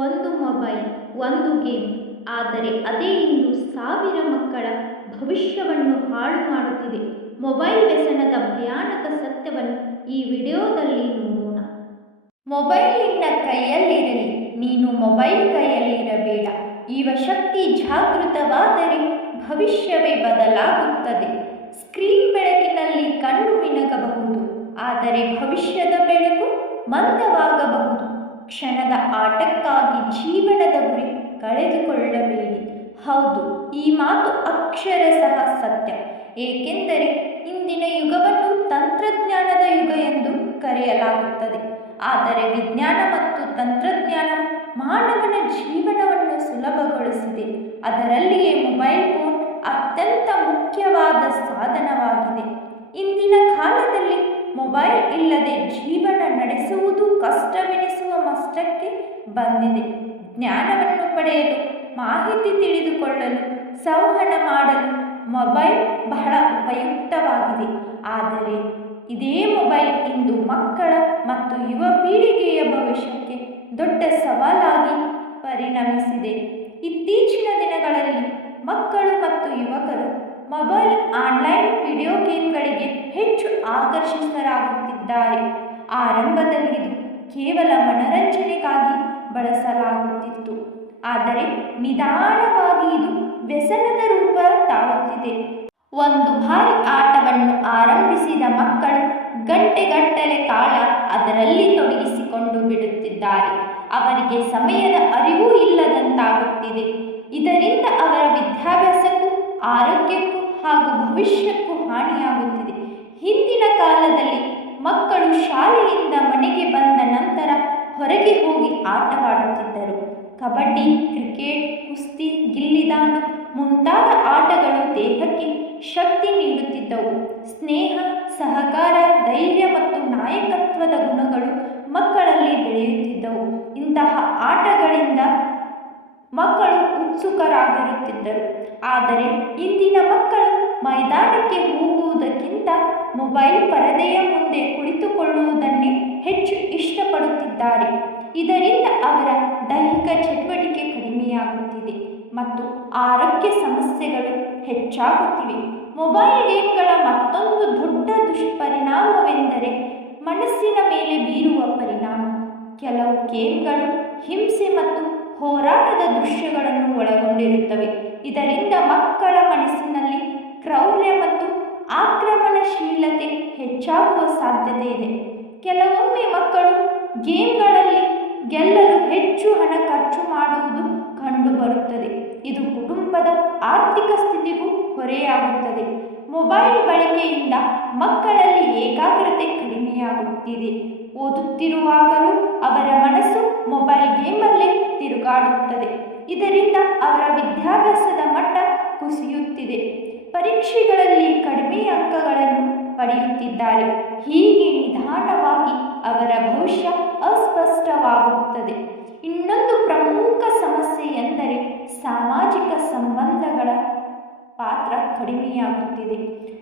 ಒಂದು ಮೊಬೈಲ್, ಒಂದು ಗೇಮ್, ಆದರೆ ಅದೇ ಇಂದು ಸಾವಿರ ಮಕ್ಕಳ ಭವಿಷ್ಯವನ್ನು ಹಾಳು ಮಾಡುತ್ತಿದೆ. ಮೊಬೈಲ್ ವ್ಯಸನದ ಭಯಾನಕ ಸತ್ಯವನ್ನು ಈ ವಿಡಿಯೋದಲ್ಲಿ ನೋಡೋಣ. ಮೊಬೈಲ್ ನಿನ್ನ ಕೈಯಲ್ಲಿರಲಿ, ನೀನು ಮೊಬೈಲ್ ಕೈಯಲ್ಲಿರಬೇಡ. ಯುವ ಶಕ್ತಿ ಜಾಗೃತವಾದರೆ ಭವಿಷ್ಯವೇ ಬದಲಾಗುತ್ತದೆ. ಸ್ಕ್ರೀನ್ ಬೆಳಕಿನಲ್ಲಿ ಕಣ್ಣು ಮಿಣಗಬಹುದು, ಆದರೆ ಭವಿಷ್ಯದ ಬೆಳಕು ಮಂದವಾಗಬಹುದು. ಕ್ಷಣದ ಆಟಕ್ಕಾಗಿ ಜೀವನದ ಗುರಿ ಕಳೆದುಕೊಳ್ಳಬೇಡಿ. ಹೌದು, ಈ ಮಾತು ಅಕ್ಷರಶಃ ಸತ್ಯ. ಏಕೆಂದರೆ ಇಂದಿನ ಯುಗವನ್ನು ತಂತ್ರಜ್ಞಾನದ ಯುಗ ಎಂದು ಕರೆಯಲಾಗುತ್ತದೆ. ಆದರೆ ವಿಜ್ಞಾನ ಮತ್ತು ತಂತ್ರಜ್ಞಾನ ಮಾನವನ ಜೀವನವನ್ನು ಸುಲಭಗೊಳಿಸಿದೆ. ಅದರಲ್ಲಿಯೇ ಮೊಬೈಲ್ ಫೋನ್ ಅತ್ಯಂತ ಮುಖ್ಯವಾದ ಸಾಧನವಾಗಿದೆ. ಇಂದಿನ ಕಾಲದಲ್ಲಿ ಮೊಬೈಲ್ ಇಲ್ಲದೆ ಜೀವನ ನಡೆಸುವುದು ಕಷ್ಟವೆನಿಸುವ ಮಟ್ಟಕ್ಕೆ ಬಂದಿದೆ. ಜ್ಞಾನವನ್ನು ಪಡೆಯಲು, ಮಾಹಿತಿ ತಿಳಿದುಕೊಳ್ಳಲು, ಸಂವಹನ ಮಾಡಲು ಮೊಬೈಲ್ ಬಹಳ ಉಪಯುಕ್ತವಾಗಿದೆ. ಆದರೆ ಇದೇ ಮೊಬೈಲ್ ಇಂದು ಮಕ್ಕಳ ಮತ್ತು ಯುವ ಪೀಳಿಗೆಯ ಭವಿಷ್ಯಕ್ಕೆ ದೊಡ್ಡ ಸವಾಲಾಗಿ ಪರಿಣಮಿಸಿದೆ. ಇತ್ತೀಚಿನ ದಿನಗಳಲ್ಲಿ ಮಕ್ಕಳು ಮತ್ತು ಯುವಕರು ಮೊಬೈಲ್, ಆನ್ಲೈನ್ ವಿಡಿಯೋ ಗೇಮ್ಗಳಿಗೆ ಹೆಚ್ಚು ಆಕರ್ಷಿತರಾಗುತ್ತಿದ್ದಾರೆ. ಆರಂಭದಲ್ಲಿ ಇದು ಕೇವಲ ಮನರಂಜನೆಗಾಗಿ ಬಳಸಲಾಗುತ್ತಿತ್ತು, ಆದರೆ ನಿಧಾನವಾಗಿ ಇದು ವ್ಯಸನದ ರೂಪ ತಾಳುತ್ತಿದೆ. ಒಂದು ಬಾರಿ ಆಟವನ್ನು ಆರಂಭಿಸಿದ ಮಕ್ಕಳು ಗಂಟೆಗಟ್ಟಲೆ ಕಾಲ ಅದರಲ್ಲಿ ತೊಡಗಿಸಿಕೊಂಡು ಬಿಡುತ್ತಿದ್ದಾರೆ. ಅವರಿಗೆ ಸಮಯದ ಅರಿವು ಇಲ್ಲದಂತಾಗುತ್ತಿದೆ. ಇದರಿಂದ ಅವರ ವಿದ್ಯಾಭ್ಯಾಸಕ್ಕೂ, ಆರೋಗ್ಯಕ್ಕೂ ಹಾಗೂ ಭವಿಷ್ಯಕ್ಕೂ ಹಾನಿಯಾಗುತ್ತಿದೆ. ಹಿಂದಿನ ಕಾಲದಲ್ಲಿ ಮಕ್ಕಳು ಶಾಲೆಯಿಂದ ಮನೆಗೆ ಬಂದ ನಂತರ ಹೊರಗೆ ಹೋಗಿ ಆಟವಾಡುತ್ತಿದ್ದರು. ಕಬಡ್ಡಿ, ಕ್ರಿಕೆಟ್, ಕುಸ್ತಿ, ಗಿಲ್ಲಿದಾಂಡು ಮುಂತಾದ ಆಟಗಳು ದೇಹಕ್ಕೆ ಶಕ್ತಿ ನೀಡುತ್ತಿದ್ದವು. ಸ್ನೇಹ, ಸಹಕಾರ, ಧೈರ್ಯ ಮತ್ತು ನಾಯಕತ್ವದ ಗುಣಗಳು ಮಕ್ಕಳಲ್ಲಿ ಬೆಳೆಯುತ್ತಿದ್ದವು. ಇಂತಹ ಆಟಗಳಿಂದ ಮಕ್ಕಳು ಉತ್ಸುಕರಾಗಿರುತ್ತಿದ್ದರು. ಆದರೆ ಇಂದಿನ ಮಕ್ಕಳು ಮೈದಾನಕ್ಕೆ ಹೋಗುವುದಕ್ಕಿಂತ ಮೊಬೈಲ್ ಪರದೆಯ ಮುಂದೆ ಕುಳಿತುಕೊಳ್ಳುವುದನ್ನೇ ಹೆಚ್ಚು ಇಷ್ಟಪಡುತ್ತಿದ್ದಾರೆ. ಇದರಿಂದ ಅವರ ದೈಹಿಕ ಚಟುವಟಿಕೆ ಕಡಿಮೆಯಾಗುತ್ತಿದೆ ಮತ್ತು ಆರೋಗ್ಯ ಸಮಸ್ಯೆಗಳು ಹೆಚ್ಚಾಗುತ್ತಿವೆ. ಮೊಬೈಲ್ ಗೇಮ್ಗಳ ಮತ್ತೊಂದು ದೊಡ್ಡ ದುಷ್ಪರಿಣಾಮವೆಂದರೆ ಮನಸ್ಸಿನ ಮೇಲೆ ಬೀರುವ ಪರಿಣಾಮ. ಕೆಲವು ಗೇಮ್ಗಳು ಹಿಂಸೆ ಮತ್ತು ಹೋರಾಟದ ದೃಶ್ಯಗಳನ್ನು ಒಳಗೊಂಡಿರುತ್ತವೆ. ಇದರಿಂದ ಮಕ್ಕಳ ಮನಸ್ಸಿನಲ್ಲಿ ಕ್ರೌರ್ಯ ಮತ್ತು ಆಕ್ರಮಣಶೀಲತೆ ಹೆಚ್ಚಾಗುವ ಸಾಧ್ಯತೆ ಇದೆ. ಕೆಲವೊಮ್ಮೆ ಮಕ್ಕಳು ಗೇಮ್ಗಳಲ್ಲಿ ಗೆಲ್ಲಲು ಹೆಚ್ಚು ಹಣ ಖರ್ಚು ಮಾಡುವುದು ಕಂಡುಬರುತ್ತದೆ. ಇದು ಕುಟುಂಬದ ಆರ್ಥಿಕ ಸ್ಥಿತಿಗೂ ಹೊರೆಯಾಗುತ್ತದೆ. ಮೊಬೈಲ್ ಬಳಕೆಯಿಂದ ಮಕ್ಕಳಲ್ಲಿ ಏಕಾಗ್ರತೆ ಕಡಿಮೆಯಾಗುತ್ತಿದೆ. ಓದುತ್ತಿರುವಾಗಲೂ ಅವರ ಮನಸ್ಸು ಮೊಬೈಲ್ ಗೇಮಲ್ಲೇ ತಿರುಗಾಡುತ್ತದೆ. ಇದರಿಂದ ಅವರ ವಿದ್ಯಾಭ್ಯಾಸದ ಮಟ್ಟ ಕುಸಿಯುತ್ತಿದೆ. ಪರೀಕ್ಷೆಗಳಲ್ಲಿ ಕಡಿಮೆ ಅಂಕಗಳನ್ನು ಪಡೆಯುತ್ತಿದ್ದಾರೆ. ಹೀಗೆ ನಿಧಾನವಾಗಿ ಅವರ ಭವಿಷ್ಯ ಅಸ್ಪಷ್ಟವಾಗುತ್ತದೆ. ಇನ್ನೊಂದು ಪ್ರಮುಖ ಸಮಸ್ಯೆ ಎಂದರೆ ಸಾಮಾಜಿಕ ಸಂಬಂಧಗಳ ಪಾತ್ರ ಕಡಿಮೆಯಾಗುತ್ತಿದೆ.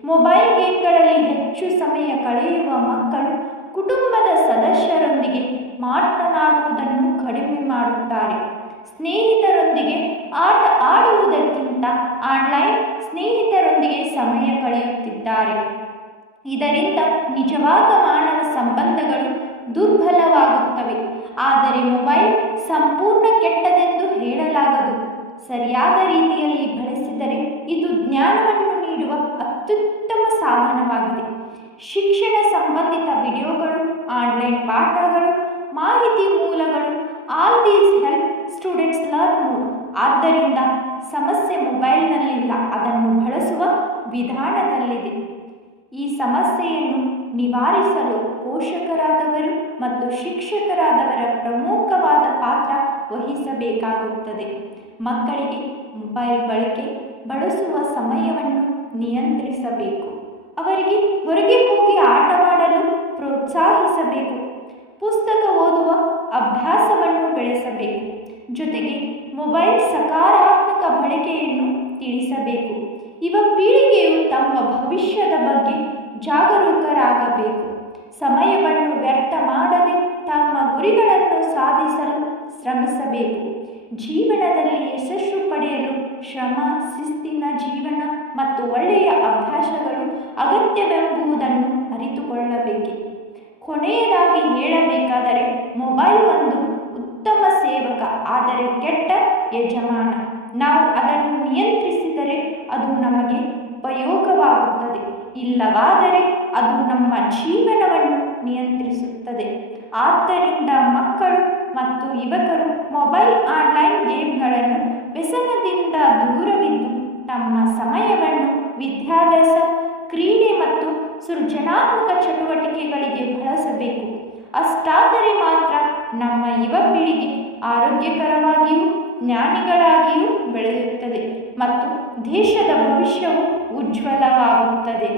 ಮೊಬೈಲ್ ಗೇಮ್ಗಳಲ್ಲಿ ಹೆಚ್ಚು ಸಮಯ ಕಳೆಯುವ ಮಕ್ಕಳು ಕುಟುಂಬದ ಸದಸ್ಯರೊಂದಿಗೆ ಮಾತನಾಡುವುದನ್ನು ಕಡಿಮೆ ಮಾಡುತ್ತಾರೆ. ಸ್ನೇಹಿತರೊಂದಿಗೆ ಆಟ ಆಡುವುದಕ್ಕಿಂತ ಆನ್ಲೈನ್ ಸ್ನೇಹಿತರೊಂದಿಗೆ ಸಮಯ ಕಳೆಯುತ್ತಿದ್ದಾರೆ. ಇದರಿಂದ ನಿಜವಾದ ಮಾನವ ಸಂಬಂಧಗಳು ದುರ್ಬಲವಾಗುತ್ತವೆ. ಆದರೆ ಮೊಬೈಲ್ ಸಂಪೂರ್ಣ ಕೆಟ್ಟದೆಂದು ಹೇಳಲಾಗದು. ಸರಿಯಾದ ರೀತಿಯಲ್ಲಿ ಬಳಸಿದರೆ ಇದು ಜ್ಞಾನವನ್ನು ನೀಡುವ ಅತ್ಯುತ್ತಮ ಸಾಧನವಾಗಿದೆ. ಶಿಕ್ಷಣ ಸಂಬಂಧಿತ ವಿಡಿಯೋಗಳು, ಆನ್ಲೈನ್ ಪಾಠಗಳು, ಮಾಹಿತಿ ಮೂಲಗಳು, all these help students learn more. ಆದ್ದರಿಂದ ಸಮಸ್ಯೆ ಮೊಬೈಲ್ನಲ್ಲಿಲ್ಲ, ಅದನ್ನು ಬಳಸುವ ವಿಧಾನದಲ್ಲಿದೆ. ಈ ಸಮಸ್ಯೆಯನ್ನು ನಿವಾರಿಸಲು ಪೋಷಕರಾದವರು ಮತ್ತು ಶಿಕ್ಷಕರಾದವರ ಪ್ರಮುಖವಾದ ಪಾತ್ರ ವಹಿಸಬೇಕಾಗುತ್ತದೆ. ಮಕ್ಕಳಿಗೆ ಮೊಬೈಲ್ ಬಳಸುವ ಸಮಯವನ್ನು ನಿಯಂತ್ರಿಸಬೇಕು. ಅವರಿಗೆ ಹೊರಗೆ ಹೋಗಿ ಆಟವಾಡಲು ಪ್ರೋತ್ಸಾಹಿಸಬೇಕು. ಪುಸ್ತಕ ಓದುವ ಅಭ್ಯಾಸವನ್ನು ಬೆಳೆಸಬೇಕು. ಜೊತೆಗೆ ಮೊಬೈಲ್ ಸಕಾರಾತ್ಮಕ ಬಳಕೆಯನ್ನು ತಿಳಿಸಬೇಕು. ಯುವ ಪೀಳಿಗೆಯು ತಮ್ಮ ಭವಿಷ್ಯದ ಬಗ್ಗೆ ಜಾಗರೂಕರಾಗಬೇಕು. ಸಮಯವನ್ನು ವ್ಯರ್ಥ ಮಾಡದೆ ತಮ್ಮ ಗುರಿಗಳನ್ನು ಸಾಧಿಸಲು ಶ್ರಮಿಸಬೇಕು. ಜೀವನದಲ್ಲಿ ಯಶಸ್ಸು ಪಡೆಯಲು ಶ್ರಮ, ಶಿಸ್ತಿನ ಜೀವನ ಮತ್ತು ಒಳ್ಳೆಯ ಅಭ್ಯಾಸಗಳು ಅಗತ್ಯವೆಂಬುದನ್ನು ಅರಿತುಕೊಳ್ಳಬೇಕು. ಕೊನೆಯದಾಗಿ ಹೇಳಬೇಕಾದರೆ, ಮೊಬೈಲ್ ಒಂದು ಉತ್ತಮ ಸೇವಕ, ಆದರೆ ಕೆಟ್ಟ ಯಜಮಾನ. ನಾವು ಅದನ್ನು ನಿಯಂತ್ರಿಸಿದರೆ ಅದು ನಮಗೆ ಉಪಯೋಗವಾಗುತ್ತದೆ, ಇಲ್ಲವಾದರೆ ಅದು ನಮ್ಮ ಜೀವನವನ್ನು ನಿಯಂತ್ರಿಸುತ್ತದೆ. ಆದ್ದರಿಂದ ಮಕ್ಕಳು ಮತ್ತು ಯುವಕರು ಮೊಬೈಲ್ ಆನ್ಲೈನ್ ಗೇಮ್ಗಳನ್ನು ವ್ಯಸನದಿಂದ ದೂರವಿದ್ದು ತಮ್ಮ ಸಮಯವನ್ನು ವಿದ್ಯಾಭ್ಯಾಸ, ಕ್ರೀಡೆ ಮತ್ತು ಸೃಜನಾತ್ಮಕ ಚಟುವಟಿಕೆಗಳಿಗೆ ಬಳಸಬೇಕು. ಅಷ್ಟಾದರೆ ಮಾತ್ರ ನಮ್ಮ ಯುವ ಪೀಳಿಗೆ ಆರೋಗ್ಯಕರವಾಗಿಯೂ ಜ್ಞಾನಿಗಳಾಗಿಯೂ ಬೆಳೆಯುತ್ತದೆ ಮತ್ತು ದೇಶದ ಭವಿಷ್ಯವು ಉಜ್ವಲವಾಗುತ್ತದೆ.